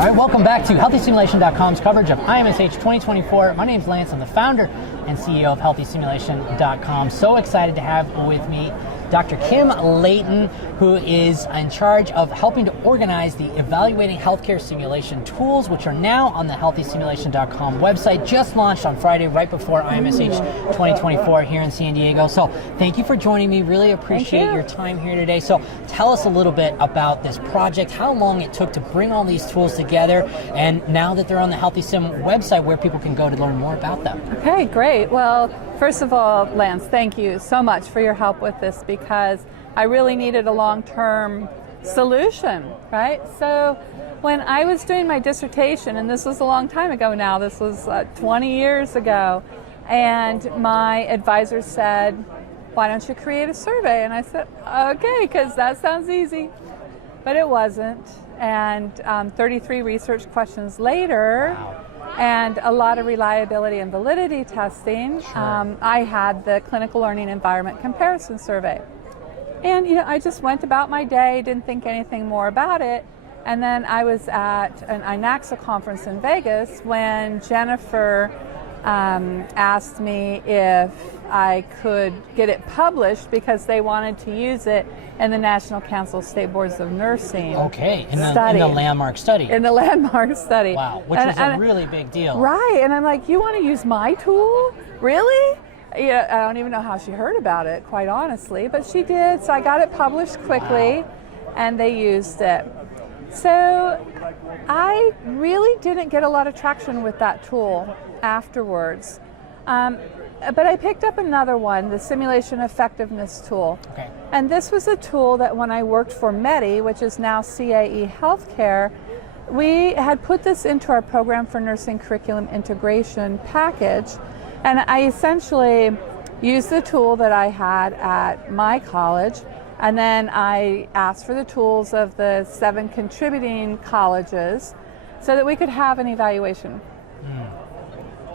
All right, welcome back to HealthySimulation.com's coverage of IMSH 2024. My name's Lance. I'm the founder and CEO of HealthySimulation.com. So excited to have with me Dr. Kim Leighton, who is in charge of helping to organize the Evaluating Healthcare Simulation tools, which are now on the HealthySimulation.com website, just launched on Friday, right before IMSH 2024 here in San Diego. So thank you for joining me. Really appreciate your time here today. So tell us a little bit about this project, how long it took to bring all these tools together, and now that they're on the HealthySim website, where people can go to learn more about them. Okay, great. Well, first of all, Lance, thank you so much for your help with this, because I really needed a long-term solution, right? So when I was doing my dissertation, and this was a long time ago now, this was 20 years ago, and my advisor said, why don't you create a survey? And I said, okay, because that sounds easy. But it wasn't. And 33 research questions later, and a lot of reliability and validity testing, I had the Clinical Learning Environment Comparison Survey. And I just went about my day, didn't think anything more about it. And then I was at an IMSH conference in Vegas when Jennifer asked me if I could get it published, because they wanted to use it in the National Council of State Boards of Nursing. Okay, in the landmark study. In the landmark study. Wow, which is a really big deal. Right, and I'm like, you want to use my tool? Really? Yeah, I don't even know how she heard about it, quite honestly, but she did. So I got it published quickly, and they used it. So I really didn't get a lot of traction with that tool afterwards. But I picked up another one, the Simulation Effectiveness Tool. Okay. And this was a tool that when I worked for Medi, which is now CAE Healthcare, we had put this into our Program for Nursing Curriculum Integration package. And I essentially used the tool that I had at my college, and then I asked for the tools of the 7 contributing colleges so that we could have an evaluation.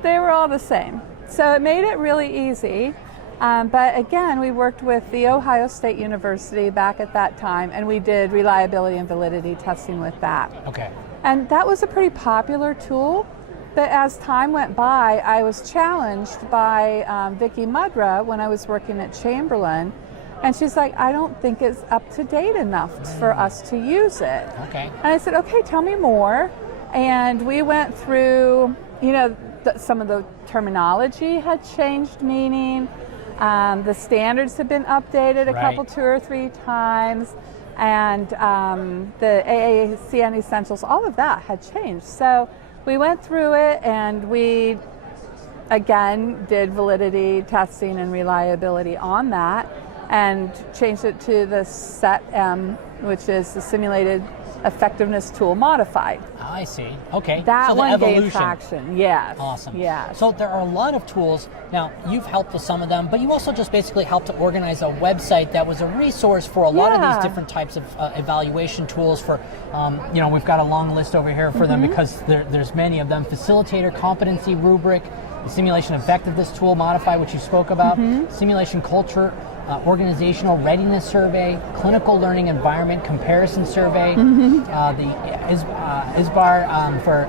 They were all the same. So it made it really easy. But again, we worked with the Ohio State University back at that time, and we did reliability and validity testing with that. Okay. And that was a pretty popular tool. But as time went by, I was challenged by Vicki Mudra when I was working at Chamberlain. And she's like, I don't think it's up to date enough for us to use it. Okay. And I said, okay, tell me more. And we went through, some of the terminology had changed meaning. The standards had been updated a couple, 2 or 3 times. And the AACN Essentials, all of that had changed. So we went through it, and we, again, did validity testing and reliability on that, and changed it to the SET-M, which is the Simulated Effectiveness Tool Modified. I see. Okay. That so one the evolution. gained traction. Yes. Awesome. Yes. So there are a lot of tools. Now, you've helped with some of them, but you also just basically helped to organize a website that was a resource for a lot of these different types of evaluation tools for, we've got a long list over here for them, because there's many of them. Facilitator Competency Rubric, the Simulation Effectiveness Tool Modify, which you spoke about, Simulation Culture, Organizational Readiness Survey, Clinical Learning Environment Comparison Survey, the ISBAR for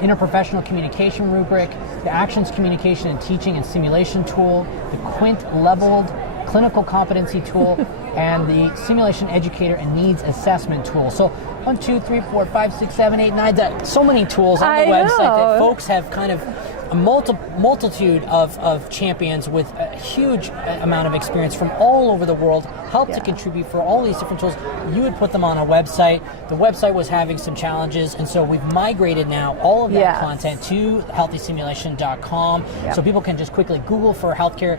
Interprofessional Communication Rubric, the Actions Communication and Teaching and Simulation Tool, the Quint Leveled Clinical Competency Tool, and the Simulation Educator and Needs Assessment Tool. So 1, 2, 3, 4, 5, 6, 7, 8, 9, so many tools on the website that folks have kind of a multitude of champions with a huge amount of experience from all over the world help to contribute for all these different tools. You would put them on a website. The website was having some challenges, and so we've migrated now all of that content to HealthySimulation.com, so people can just quickly Google for healthcare,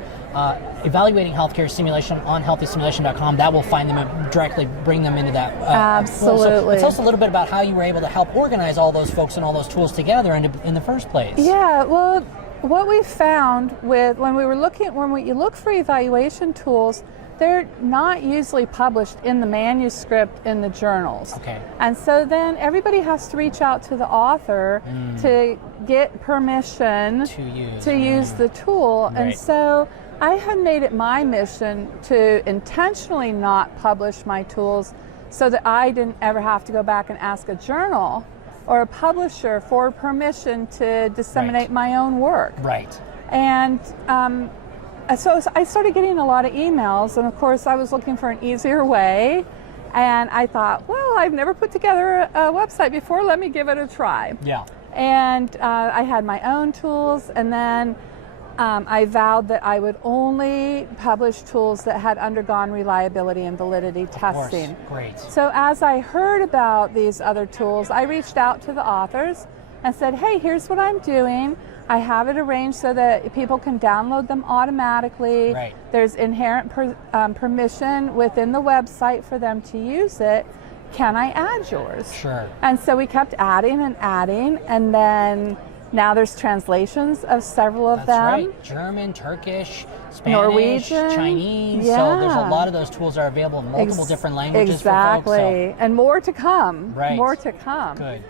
evaluating healthcare simulation on HealthySimulation.com. That will find them and directly bring them into that. Absolutely. So tell us a little bit about how you were able to help organize all those folks and all those tools together in the first place. Yeah, well, what we found when you look for evaluation tools, they're not usually published in the manuscript in the journals. Okay. And so then everybody has to reach out to the author to get permission to use the tool. Right. And so I had made it my mission to intentionally not publish my tools so that I didn't ever have to go back and ask a journal or a publisher for permission to disseminate my own work. Right. And so I started getting a lot of emails, and of course I was looking for an easier way. And I thought, well, I've never put together a website before, let me give it a try. Yeah. And I had my own tools, and then I vowed that I would only publish tools that had undergone reliability and validity testing. Of course. Great. So as I heard about these other tools, I reached out to the authors and said, hey, here's what I'm doing. I have it arranged so that people can download them automatically. Right. There's inherent permission within the website for them to use it. Can I add yours? Sure. And so we kept adding, and then now there's translations of several of them. That's right. German, Turkish, Spanish, Norwegian, Chinese. yeah. So there's a lot of those tools are available in multiple different languages exactly. for folks. So. And more to come. Right. More to come. Good.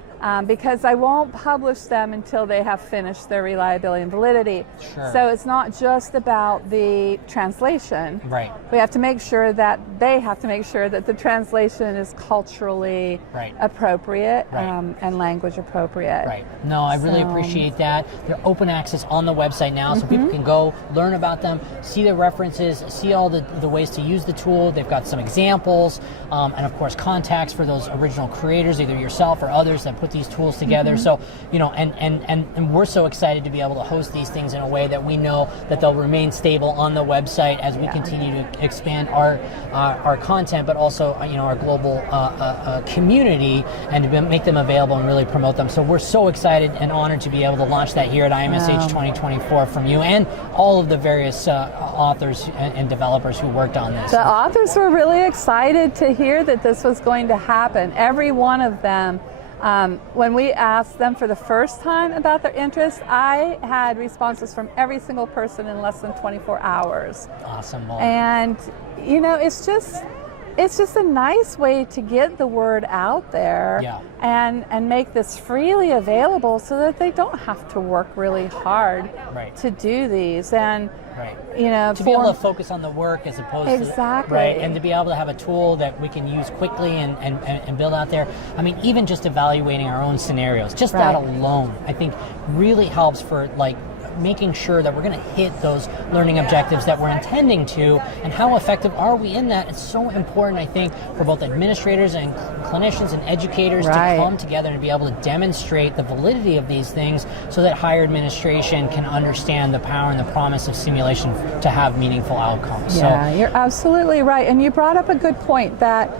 Because I won't publish them until they have finished their reliability and validity. Sure. So it's not just about the translation. Right. We have to make sure that they have to make sure that the translation is culturally appropriate and language appropriate. Right. No, I really appreciate that. They're open access on the website now, so people can go learn about them, see the references, see all the ways to use the tool. They've got some examples, and of course contacts for those original creators, either yourself or others that put these tools together. So, and we're so excited to be able to host these things in a way that we know that they'll remain stable on the website as we continue to expand our content, but also our global community, and to make them available and really promote them. So we're so excited and honored to be able to launch that here at IMSH 2024 from you and all of the various authors and developers who worked on this. The authors were really excited to hear that this was going to happen. Every one of them. When we asked them for the first time about their interest, I had responses from every single person in less than 24 hours. Awesome. Well, and it's just a nice way to get the word out there and make this freely available so that they don't have to work really hard to do these. And to be able to focus on the work as opposed to and to be able to have a tool that we can use quickly and build out there. I mean, even just evaluating our own scenarios, just that alone, I think really helps for making sure that we're going to hit those learning objectives that we're intending to, and how effective are we in that. It's so important, I think, for both administrators and clinicians and educators to come together and be able to demonstrate the validity of these things so that higher administration can understand the power and the promise of simulation to have meaningful outcomes. Yeah, so, you're absolutely right. And you brought up a good point that,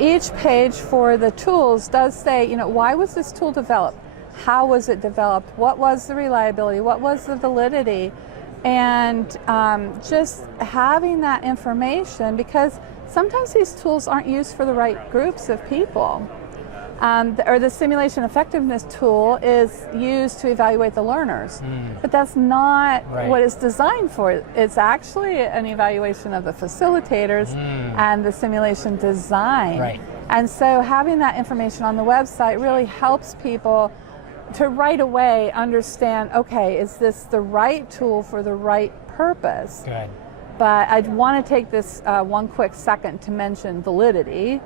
each page for the tools does say, why was this tool developed? How was it developed? What was the reliability? What was the validity? And just having that information, because sometimes these tools aren't used for the right groups of people. Or the simulation effectiveness tool is used to evaluate the learners, but that's not what it's designed for. It's actually an evaluation of the facilitators and the simulation design. And so having that information on the website really helps people to right away understand, okay, is this the right tool for the right purpose? Good. But I'd want to take this one quick second to mention validity,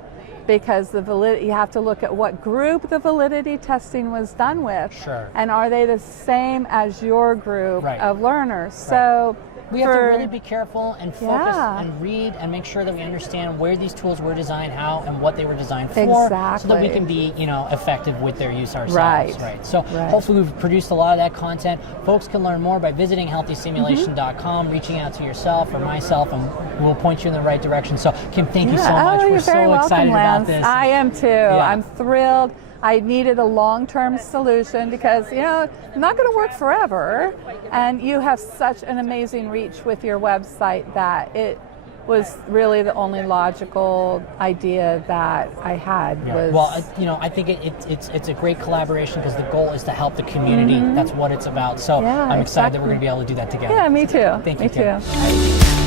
because the validity, you have to look at what group the validity testing was done with. Sure. And are they the same as your group of learners? So we have to really be careful and focus and read and make sure that we understand where these tools were designed, how, and what they were designed for, so that we can be, effective with their use ourselves. So hopefully we've produced a lot of that content. Folks can learn more by visiting healthysimulation.com, reaching out to yourself or myself, and we'll point you in the right direction. So Kim, thank you so much. We're so excited about this. I am too. I'm thrilled. I needed a long-term solution because, it's not going to work forever. And you have such an amazing reach with your website that it was really the only logical idea that I had. Well, I think it's a great collaboration because the goal is to help the community. That's what it's about. So I'm excited that we're going to be able to do that together. Yeah, me too. Thank you, Me Kim. too.